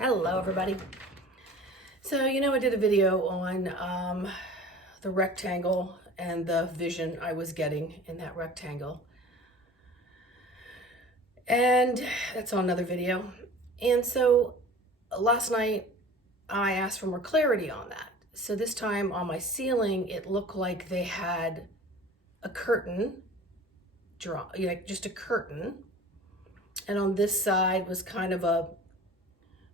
Hello, everybody. So, I did a video on the rectangle and the vision I was getting in that rectangle. And that's on another video. And so last night I asked for more clarity on that. So this time on my ceiling, it looked like they had a curtain, just a curtain. And on this side was kind of a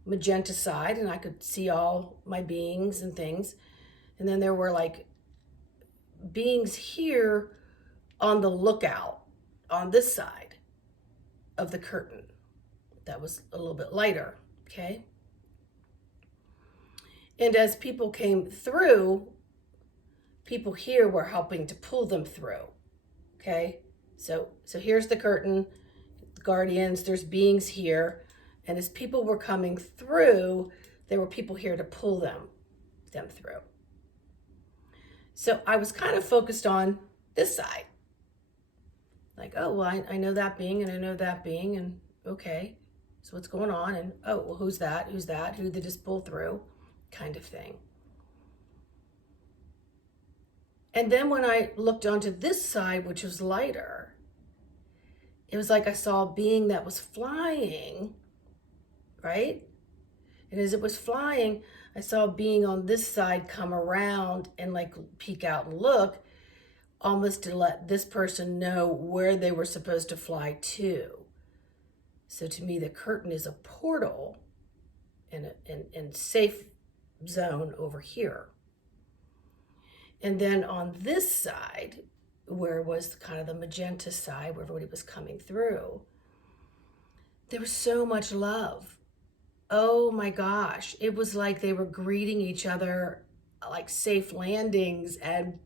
magenta side, and I could see all my beings and things. And then there were like beings here on the lookout on this side of the curtain that was a little bit lighter. Okay. And as people came through, people here were helping to pull them through. Okay. So here's the curtain, guardians, there's beings here. And as people were coming through, there were people here to pull them through. So I was kind of focused on this side. Like, oh, well, I know that being and I know that being, and okay, so what's going on? And oh, well, who's that? Who did they just pull through? Kind of thing. And then when I looked onto this side, which was lighter, it was like I saw a being that was flying, right? And as it was flying, I saw a being on this side come around and like peek out and look, almost to let this person know where they were supposed to fly to. So to me, the curtain is a portal and safe zone over here. And then on this side, where was kind of the magenta side, where everybody was coming through, there was so much love. Oh my gosh. It was like they were greeting each other like safe landings and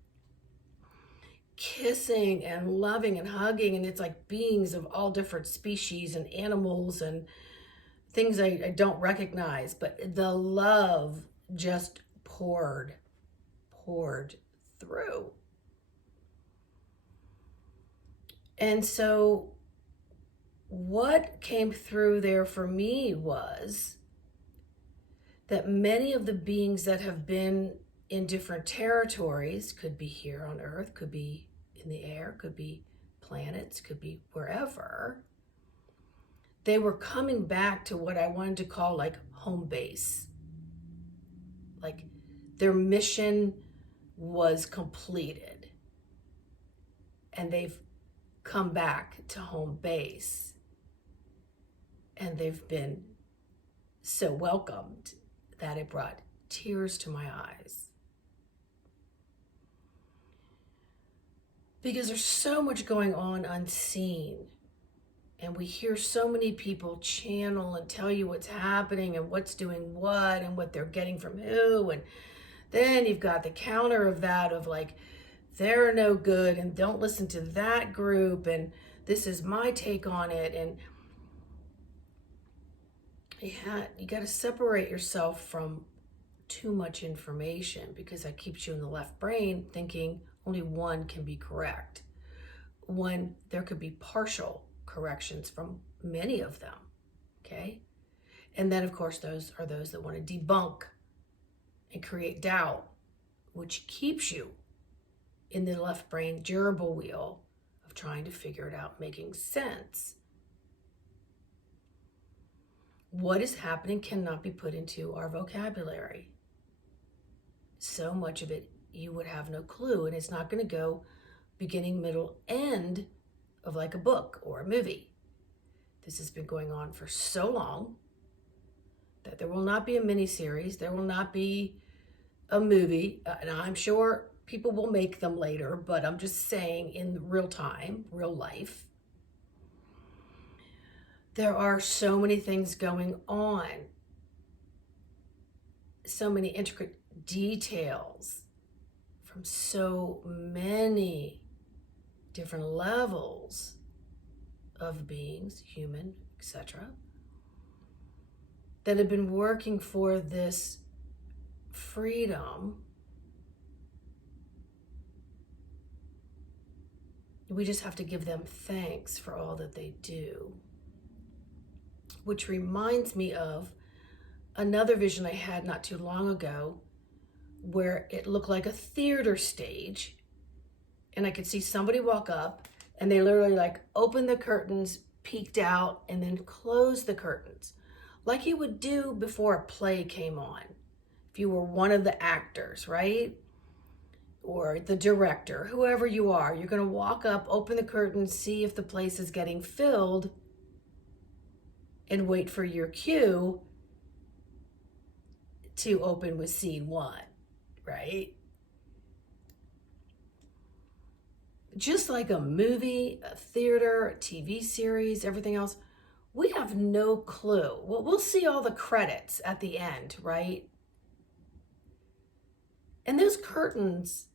kissing and loving and hugging. And it's like beings of all different species and animals and things I don't recognize. But the love just poured through. And so what came through there for me was that many of the beings that have been in different territories, could be here on Earth, could be in the air, could be planets, could be wherever, they were coming back to what I wanted to call like home base. Like their mission was completed and they've come back to home base and they've been so welcomed that it brought tears to my eyes. Because there's so much going on unseen. And we hear so many people channel and tell you what's happening and what's doing what and what they're getting from who. And then you've got the counter of that of like, they're no good and don't listen to that group. And this is my take on it. And you got to separate yourself from too much information, because that keeps you in the left brain thinking only one can be correct, when there could be partial corrections from many of them. Okay. And then of course those are those that want to debunk and create doubt, which keeps you in the left brain gerbil wheel of trying to figure it out, making sense. What is happening cannot be put into our vocabulary. So much of it you would have no clue, and it's not going to go beginning, middle, end of like a book or a movie. This has been going on for so long that there will not be a miniseries, there will not be a movie, and I'm sure people will make them later, but I'm just saying in real time, real life, there are so many things going on, so many intricate details from so many different levels of beings, human, etc., that have been working for this freedom. We just have to give them thanks for all that they do. Which reminds me of another vision I had not too long ago where it looked like a theater stage, and I could see somebody walk up and they literally like opened the curtains, peeked out, and then closed the curtains like you would do before a play came on. If you were one of the actors, right? Or the director, whoever you are, you're going to walk up, open the curtains, see if the place is getting filled, and wait for your cue to open with scene one, right? Just like a movie, a theater, a TV series, everything else, we have no clue. Well, we'll see all the credits at the end, right? And those curtains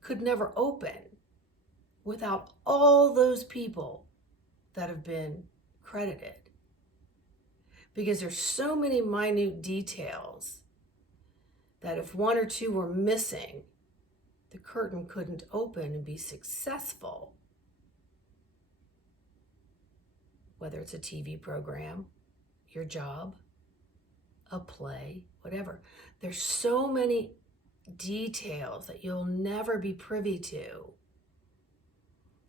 could never open without all those people that have been credited. Because there's so many minute details that if one or two were missing, the curtain couldn't open and be successful. Whether it's a TV program, your job, a play, whatever. There's so many details that you'll never be privy to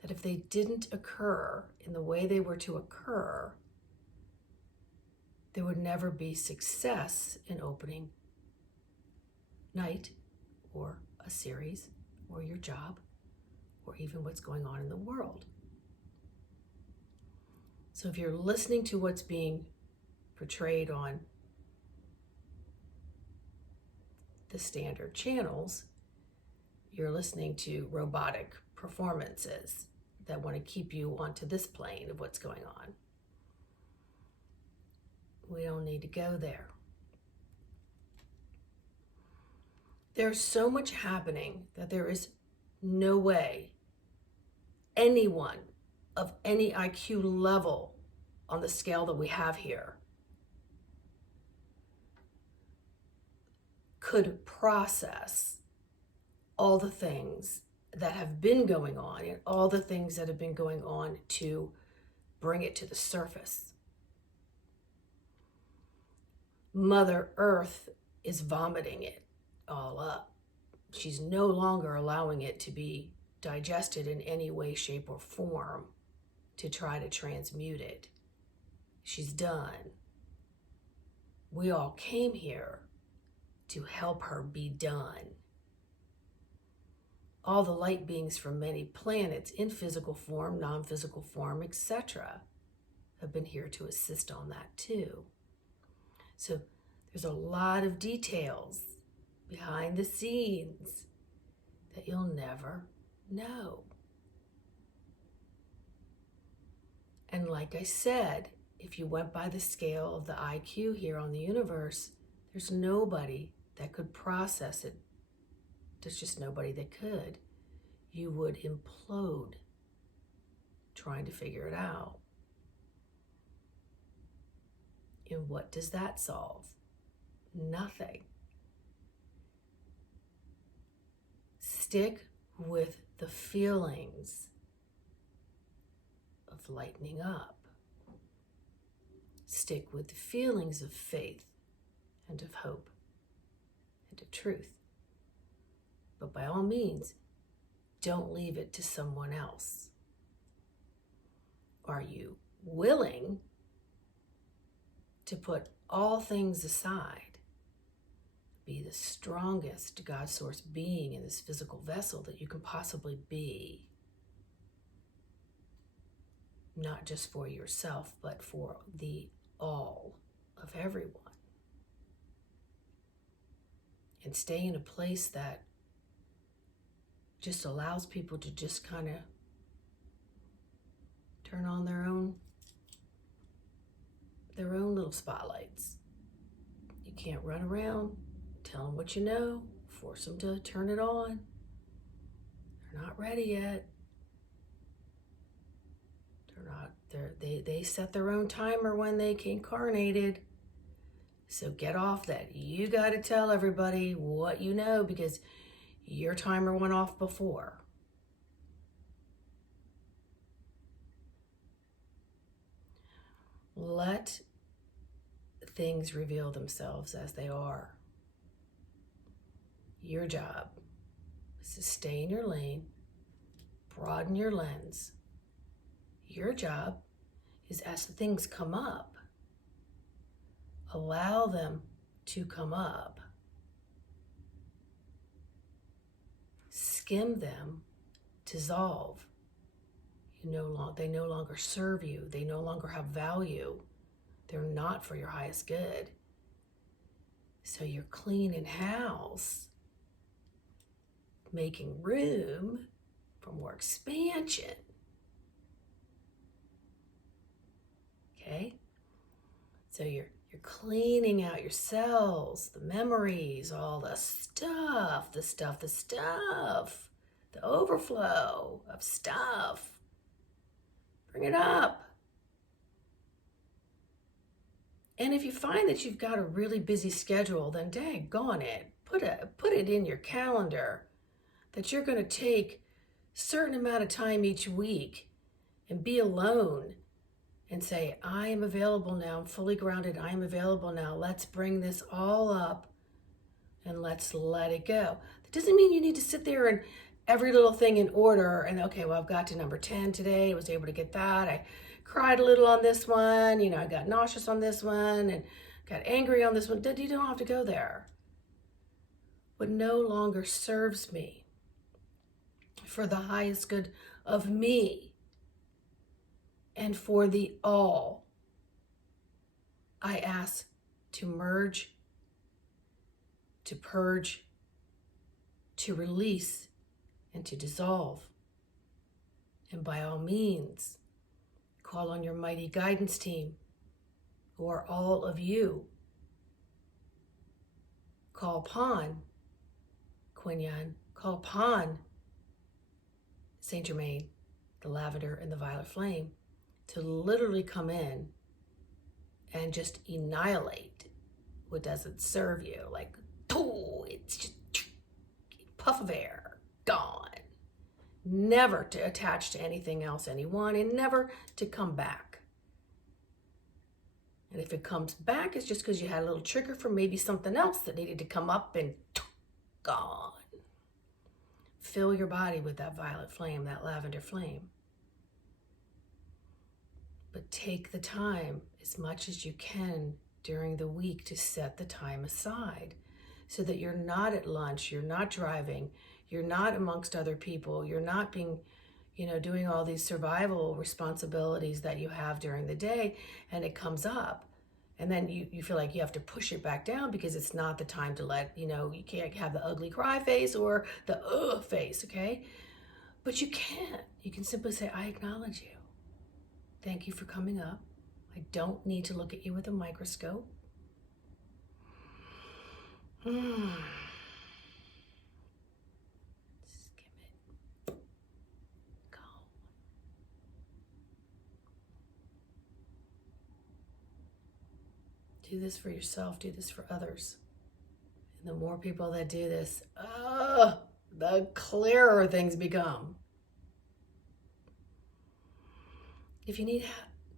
that if they didn't occur in the way they were to occur, there would never be success in opening night or a series or your job or even what's going on in the world. So if you're listening to what's being portrayed on the standard channels, you're listening to robotic performances that want to keep you onto this plane of what's going on. We don't need to go there. There's so much happening that there is no way anyone of any IQ level on the scale that we have here could process all the things that have been going on and all the things that have been going on to bring it to the surface. Mother Earth is vomiting it all up. She's no longer allowing it to be digested in any way, shape, or form to try to transmute it. She's done. We all came here to help her be done. All the light beings from many planets in physical form, non-physical form, etc., have been here to assist on that too. So there's a lot of details behind the scenes that you'll never know. And like I said, if you went by the scale of the IQ here on the universe, there's nobody that could process it. There's just nobody that could. You would implode trying to figure it out. And what does that solve? Nothing. Stick with the feelings of lightening up. Stick with the feelings of faith and of hope and of truth. But by all means, don't leave it to someone else. Are you willing to put all things aside, be the strongest God source being in this physical vessel that you can possibly be? Not just for yourself, but for the all of everyone. And stay in a place that just allows people to just kind of turn on their own little spotlights. You can't run around, tell them what you know, force them to turn it on. They're not ready yet. They set their own timer when they incarnated. So get off that. You got to tell everybody what you know because your timer went off before. Let things reveal themselves as they are. Your job is to stay in your lane, broaden your lens. Your job is, as things come up, allow them to come up. Skim them, dissolve. They no longer serve you. They no longer have value. They're not for your highest good. So you're cleaning house, making room for more expansion. Okay? So you're cleaning out your cells, the memories, all the stuff, the overflow of stuff. Bring it up. And if you find that you've got a really busy schedule, then daggone it, put it in your calendar that you're going to take a certain amount of time each week and be alone and say, I am available now. I'm fully grounded. I am available now. Let's bring this all up and let's let it go. That doesn't mean you need to sit there and every little thing in order and, okay, well, I've got to number 10 today. I was able to get that. I cried a little on this one. I got nauseous on this one and got angry on this one. You don't have to go there. What no longer serves me for the highest good of me and for the all, I ask to merge, to purge, to release, and to dissolve. And by all means, call on your mighty guidance team, who are all of you. Call upon Kuan Yin, call upon Saint Germain, the lavender and the violet flame, to literally come in and just annihilate what doesn't serve you. Like, it's just puff of air, gone. Never to attach to anything else, anyone, and never to come back. And if it comes back, it's just because you had a little trigger for maybe something else that needed to come up and gone. Fill your body with that violet flame, that lavender flame. But take the time as much as you can during the week to set the time aside so that you're not at lunch, you're not driving, you're not amongst other people, you're not being, doing all these survival responsibilities that you have during the day, and it comes up. And then you feel like you have to push it back down because it's not the time to let, you can't have the ugly cry face or the face, okay? But you can't. You can simply say, I acknowledge you. Thank you for coming up. I don't need to look at you with a microscope. Skim it. Go. Do this for yourself. Do this for others. And the more people that do this, the clearer things become. If you need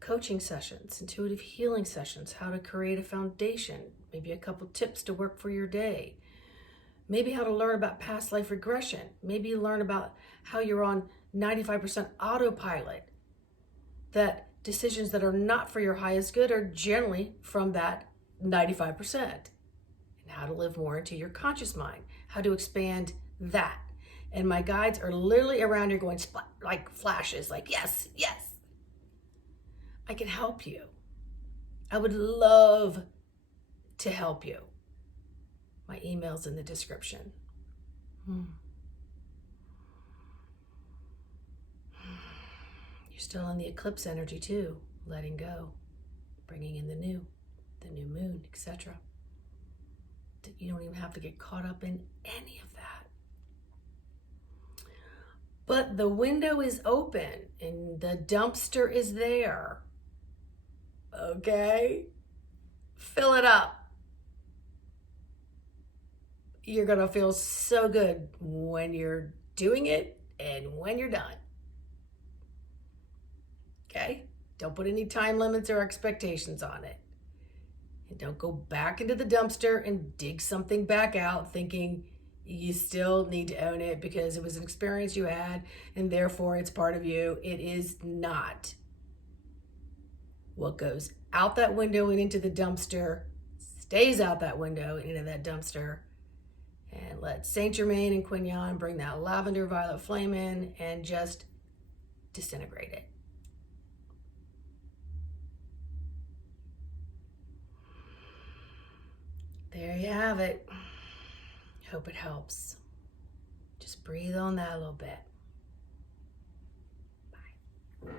coaching sessions, intuitive healing sessions, how to create a foundation, maybe a couple tips to work for your day, maybe how to learn about past life regression, maybe learn about how you're on 95% autopilot, that decisions that are not for your highest good are generally from that 95%, and how to live more into your conscious mind, how to expand that. And my guides are literally around here going like flashes, like, yes, yes. I can help you. I would love to help you. My email's in the description. You're still in the eclipse energy too, letting go, bringing in the new moon, etc. You don't even have to get caught up in any of that. But the window is open and the dumpster is there. Okay? Fill it up. You're going to feel so good when you're doing it and when you're done. Okay? Don't put any time limits or expectations on it. And don't go back into the dumpster and dig something back out thinking you still need to own it because it was an experience you had and therefore it's part of you. It is not. What goes out that window and into the dumpster stays out that window and into that dumpster. And let Saint Germain and Quignon bring that lavender violet flame in and just disintegrate it. There you have it. Hope it helps. Just breathe on that a little bit. Bye.